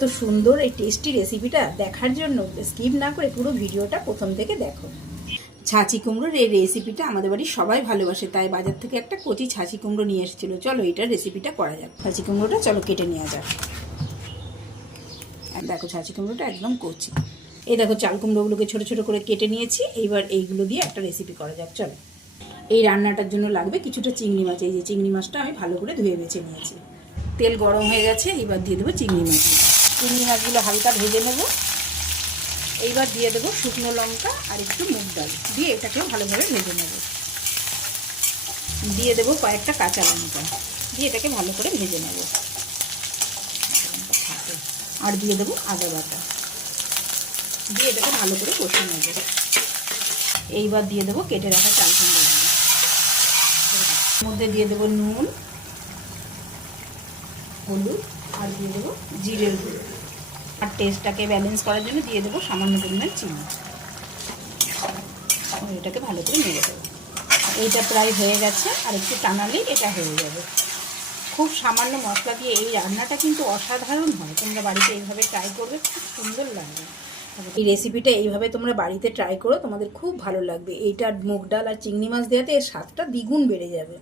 এত সুন্দর এই টেস্টি রেসিপিটা দেখার জন্য স্কিপ না করে পুরো ভিডিওটা প্রথম থেকে দেখো। ছাঁচি কুমড়োর এই রেসিপিটা আমাদের বাড়ির সবাই ভালোবাসে, তাই বাজার থেকে একটা কচি ছাঁচি কুমড়ো নিয়ে এসেছিলো। চলো এইটার রেসিপিটা করা যাক। ছাঁচি কুমড়োটা চলো কেটে নেওয়া যাক। আর দেখো ছাঁচি কুমড়োটা একদম কচি। এই দেখো চাল কুমড়োগুলোকে ছোটো ছোটো করে কেটে নিয়েছি। এইবার এইগুলো দিয়ে একটা রেসিপি করা যাক। চলো, এই রান্নাটার জন্য লাগবে কিছুটা চিংড়ি মাছ। এই যে চিংড়ি মাছটা আমি ভালো করে ধুয়ে বেছে নিয়েছি। তেল গরম হয়ে গেছে, এবার দিয়ে দেবো চিংড়ি মাছগুলো। চিংড়ি মাছগুলো হালকা ভেজে নেব। এইবার দিয়ে দেবো শুকনো লঙ্কা আর একটু মুগ ডাল দিয়ে এটাকেও ভালোভাবে ভেজে নেব। দিয়ে দেবো কয়েকটা কাঁচা লঙ্কা দিয়ে এটাকে ভালো করে ভেজে নেব। আর দিয়ে দেবো আদা বাটা দিয়ে এটাকে ভালো করে কষিয়ে নেব। এইবার দিয়ে দেবো কেটে রাখা চাল কুমড়োগুলো। এর মধ্যে দিয়ে দেবো নুন, হলুদ আর দিয়ে দেবো জিরের গুঁড়ো। আর টেস্টটাকে ব্যালেন্স করার জন্য দিয়ে দেবো সামান্য পরিমাণ চিনি। এটাকে ভালো করে নেড়ে দেবো। এইটা প্রায় হয়ে গেছে, আর একটু টানালেই এটা হয়ে যাবে। খুব সামান্য মশলা দিয়ে এই রান্নাটা কিন্তু অসাধারণ হয়। তোমরা বাড়িতে এইভাবে ট্রাই করবে, খুব সুন্দর লাগবে। এই রেসিপিটা এইভাবে তোমরা বাড়িতে ট্রাই করো, তোমাদের খুব ভালো লাগবে। এইটা মুগ ডাল আর চিংড়ি মাছ দেওয়াতে এর স্বাদটা দ্বিগুণ বেড়ে যাবে।